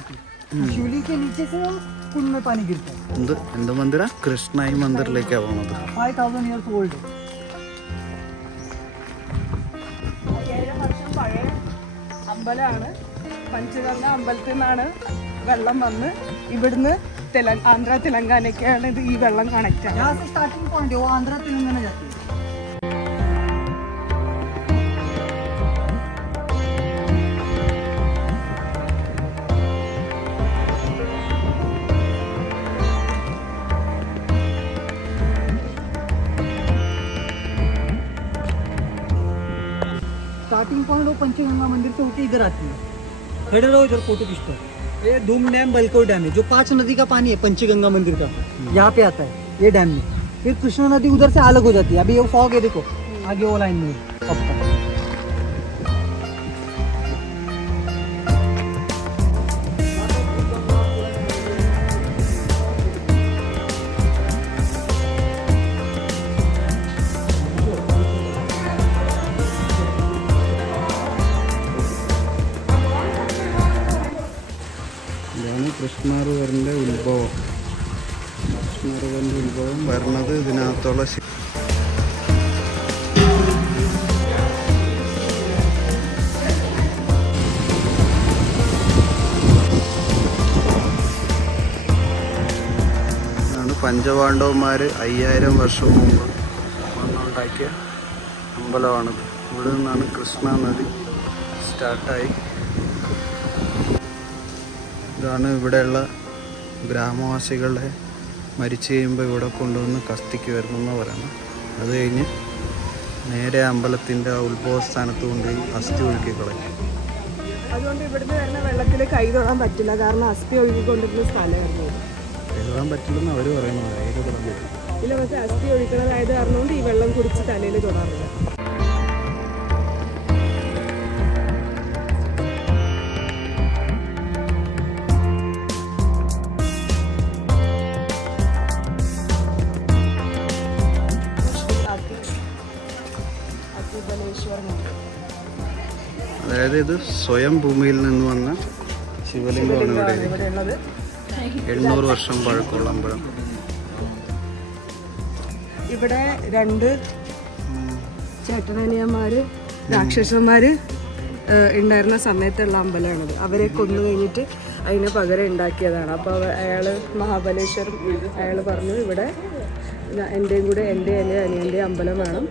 शिवलिंग के नीचे से हम कुंड में पानी गिरता है। എന്ത് മന്ദിര? കൃഷ്ണായി മന്ദിറിലേക്കാണ് പോകുന്നത്. 5000 years old. 5000 വർഷം പഴയ അമ്പലമാണ്. പഞ്ചഗംഗ അമ്പലത്തിൽ നിന്നാണ് വെള്ളം വന്ന് ഇവിടുന്ന് ആന്ധ്ര തെലങ്കാനയ്ക്കാണ് ഇത് ഈ വെള്ളം കണക്ട് ആണ്. यहाँ से स्टार्टिंग पॉइंट है वो आंध्रा तेलंगाना जाती है. स्टार्टिंग पॉइंट वो पंचगंगा मंदिर से होके इधर आती है. खड़े रहो इधर फोटो खींचते हैं. ये धूम डैम बलकोर डैम है जो 5 नदी का पानी है पंचगंगा मंदिर का यहाँ पे आता है ये डैम में. फिर कृष्णा नदी उधर से अलग हो जाती है. अभी ये फॉग है देखो आगे वो लाइन में अब तक. ഇതാണ് കൃഷ്ണ റിവറിൻ്റെ ഉത്ഭവം. കൃഷ്ണ റിവറിൻ്റെ ഉത്ഭവം വരുന്നത് ഇതിനകത്തുള്ള ഇതാണ് പഞ്ചപാണ്ഡവന്മാർ 5000 വർഷം മുമ്പ് വന്നുണ്ടാക്കിയ അമ്പലമാണിത്. ഇവിടെ നിന്നാണ് കൃഷ്ണ നദി സ്റ്റാർട്ടായി. ഇതാണ് ഇവിടെയുള്ള ഗ്രാമവാസികളെ മരിച്ചു കഴിയുമ്പോൾ ഇവിടെ കൊണ്ടുവന്ന് കസ്തിക്ക് വരുന്നെന്ന് പറയുന്നത്. അത് കഴിഞ്ഞ് നേരെ അമ്പലത്തിൻ്റെ ഉത്ഭവസ്ഥാനത്ത് കൊണ്ടുപോയി അസ്ഥി ഒഴുക്കി കളയും. അതുകൊണ്ട് ഇവിടുന്ന് വരുന്ന വെള്ളത്തിൽ കൈ തൊടാൻ പറ്റില്ല, കാരണം അസ്ഥി ഒഴുകിക്കൊണ്ടിരുന്ന സ്ഥലമായിരുന്നു. കൈ തൊടാൻ പറ്റില്ലെന്ന് അവർ പറയുന്നത്. കൈ തൊടാൻ പറ്റില്ല. ഇല്ല, പക്ഷേ അസ്ഥി ഒഴുകണതായത് കാരണം കൊണ്ട് ഈ വെള്ളം കുടിച്ച് തലയിൽ തൊടാറില്ല. അതായത് ഇത് സ്വയം ഭൂമിയിൽ നിന്ന് വന്ന ശിവലിംഗമാണ് ഇവിടെ ഉള്ളത്. 800 വർഷം പഴക്കമുള്ള അമ്പലം. ഇവിടെ 2 ചേട്ടനനിയന്മാര് രാക്ഷസന്മാര് ഉണ്ടായിരുന്ന സമയത്തുള്ള അമ്പലമാണത്. അവരെ കൊന്നു കഴിഞ്ഞിട്ട് അതിന് പകരം ഉണ്ടാക്കിയതാണ്. അപ്പോൾ അയാള് മഹാബലേശ്വരം അയാൾ പറഞ്ഞു ഇവിടെ എൻ്റെയും കൂടെ എൻ്റെ അനിയൻ്റെ അമ്പലം വേണം,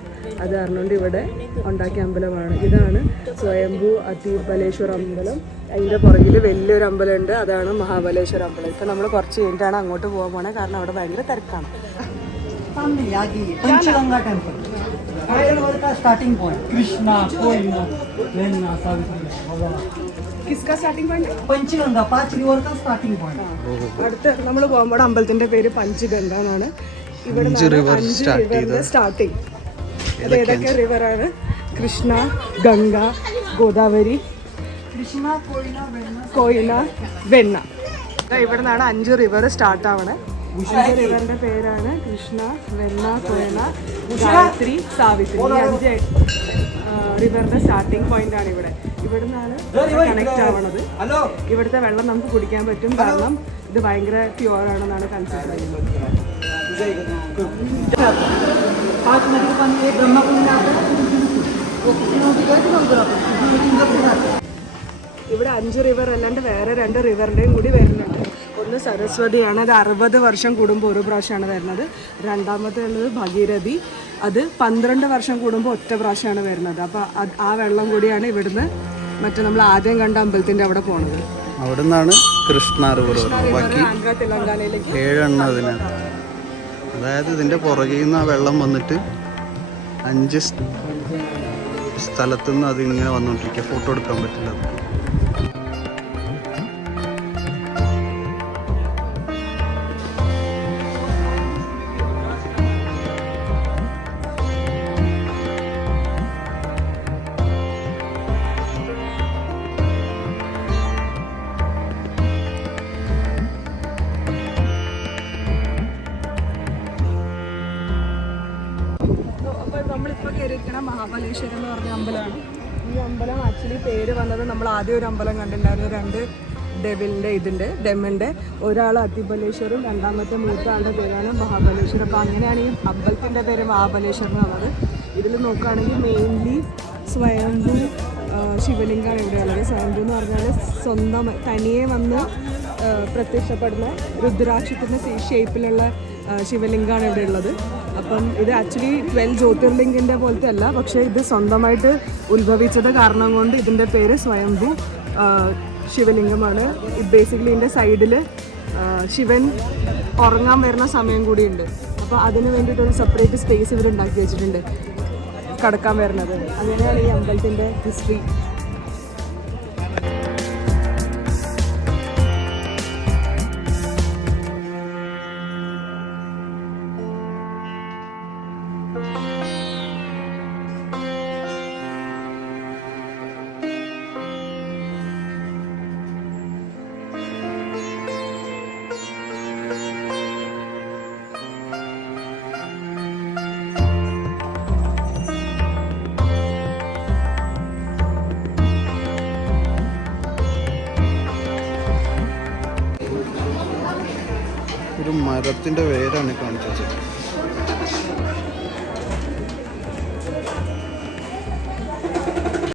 അത് അറിഞ്ഞുകൊണ്ട് ഇവിടെ ഉണ്ടാക്കിയ അമ്പലമാണ്. ഇതാണ് സ്വയംഭൂ അതിബലേശ്വർ അമ്പലം. അതിൻ്റെ പുറകിൽ വലിയൊരു അമ്പലമുണ്ട്, അതാണ് മഹാബലേശ്വര അമ്പലം. ഇപ്പം നമ്മൾ കുറച്ച് കഴിഞ്ഞിട്ടാണ് അങ്ങോട്ട് പോകാൻ പോണേ, കാരണം അവിടെ ഭയങ്കര തിരക്കാണ്. पंचगंगा टेम्पल का स्टार्टिंग पॉइंट कृष्णा कोयना वेन्ना सावित्री. കിസ്ക സ്റ്റാർട്ടിംഗ് പോയിന്റ് पंचगंगा 5 रिवर का स्टार्टिंग पॉइंट. അടുത്ത് നമ്മൾ പോകുമ്പോൾ അമ്പലത്തിന്റെ പേര് പഞ്ചഗംഗ എന്നാണ്. ഇവിടെ 5 റിവറിന്റെ സ്റ്റാർട്ടിങ്. അത് ഏതൊക്കെ റിവറാണ്? കൃഷ്ണ, ഗംഗ, ഗോദാവരി, कृष्णा कोयना वेन्ना കോയിന, വെണ്ണ. ഇവിടെ നിന്നാണ് 5 റിവർ സ്റ്റാർട്ട് ആവണേ. 5 റിവറിന്റെ പേരാണ് കൃഷ്ണ, വെണ്ണ, കോയന, ഗായത്രി, സാവിത്രി. ഈ 5 റിവറിന്റെ സ്റ്റാർട്ടിംഗ് പോയിന്റ് ആണ് ഇവിടെ. ഇവിടെ നിന്നാണ് കണക്ട് ആവണത്. ഇവിടുത്തെ വെള്ളം നമുക്ക് കുടിക്കാൻ പറ്റും, കാരണം ഇത് ഭയങ്കര പ്യുവർ ആണെന്നാണ് കൺസിഡർ ചെയ്യുന്നത്. 5 नदी का पानी एक ब्रह्मकुंड में आता है. वो कितने नदी गए थे उधर आता है. ഇവിടെ 5 റിവർ അല്ലാണ്ട് വേറെ 2 റിവറിൻ്റെയും കൂടി വരുന്നുണ്ട്. ഒന്ന് സരസ്വതിയാണ്, അത് 60 വർഷം കൂടുമ്പോൾ ഒരു പ്രാവശ്യമാണ് വരുന്നത്. രണ്ടാമത്തെ ഉള്ളത് ഭഗീരഥി, അത് 12 വർഷം കൂടുമ്പോൾ ഒറ്റ പ്രാവശ്യമാണ് വരുന്നത്. അപ്പോൾ ആ വെള്ളം കൂടിയാണ് ഇവിടുന്ന് മറ്റേ നമ്മൾ ആദ്യം കണ്ട അമ്പലത്തിൻ്റെ അവിടെ പോണത്. അവിടെ നിന്നാണ് കൃഷ്ണ റിവർ വരുന്നത്. ബാക്കി ആന്ധ്ര തെലങ്കാനയിലേക്ക് 7 എണ്ണം അതിനകത്ത്. അതായത് ഇതിൻ്റെ പുറകിൽ നിന്ന് ആ വെള്ളം വന്നിട്ട് 5 സ്ഥലത്തു നിന്ന് അതിങ്ങനെ വന്നുകൊണ്ടിരിക്കുക. ഫോട്ടോ എടുക്കാൻ പറ്റില്ല. നമ്മളിപ്പോൾ കയറിയിരിക്കണ മഹാബലേശ്വരം എന്ന് പറഞ്ഞ അമ്പലമാണ്. ഈ അമ്പലം ആക്ച്വലി പേര് വന്നത് നമ്മൾ ആദ്യം ഒരു അമ്പലം കണ്ടിട്ടുണ്ടായിരുന്നു, 2 ഡെവിലിൻ്റെ ഡെമൻ്റെ ഒരാൾ അതിബലേശ്വറും രണ്ടാമത്തെ മൂത്ത ആളുടെ പേരാണ് മഹാബലേശ്വർ. അപ്പോൾ അങ്ങനെയാണ് ഈ അമ്പലത്തിൻ്റെ പേര് മഹാബലേശ്വർ എന്നുള്ളത്. ഇതിൽ നോക്കുകയാണെങ്കിൽ മെയിൻലി സ്വയംഭൂ ശിവലിംഗമാണ് ഇവിടെയുള്ളത്. സ്വയംഭൂ എന്ന് പറഞ്ഞാൽ സ്വന്തം തനിയെ വന്ന് പ്രത്യക്ഷപ്പെടുന്ന രുദ്രാക്ഷത്തിൻ്റെ ഷേപ്പിലുള്ള ശിവലിംഗമാണ് ഇവിടെ ഉള്ളത്. അപ്പം ഇത് ആക്ച്വലി 12 ജ്യോതിർലിംഗിൻ്റെ പോലത്തെ അല്ല, പക്ഷേ ഇത് സ്വന്തമായിട്ട് ഉത്ഭവിച്ചത് കാരണം കൊണ്ട് ഇതിൻ്റെ പേര് സ്വയംഭൂ ശിവലിംഗമാണ്. ബേസിക്കലി ഇതിൻ്റെ സൈഡിൽ ശിവൻ ഉറങ്ങാൻ വരുന്ന സമയം കൂടിയുണ്ട്. അപ്പോൾ അതിന് വേണ്ടിയിട്ടൊരു സെപ്പറേറ്റ് സ്പേസ് ഇവിടെ ഉണ്ടാക്കി വെച്ചിട്ടുണ്ട് കടക്കാൻ വരുന്നത്. അങ്ങനെയാണ് ഈ അമ്പലത്തിൻ്റെ ഹിസ്റ്ററി. ഒരു മരത്തിൻ്റെ വേരാണ് കാണിച്ചത്.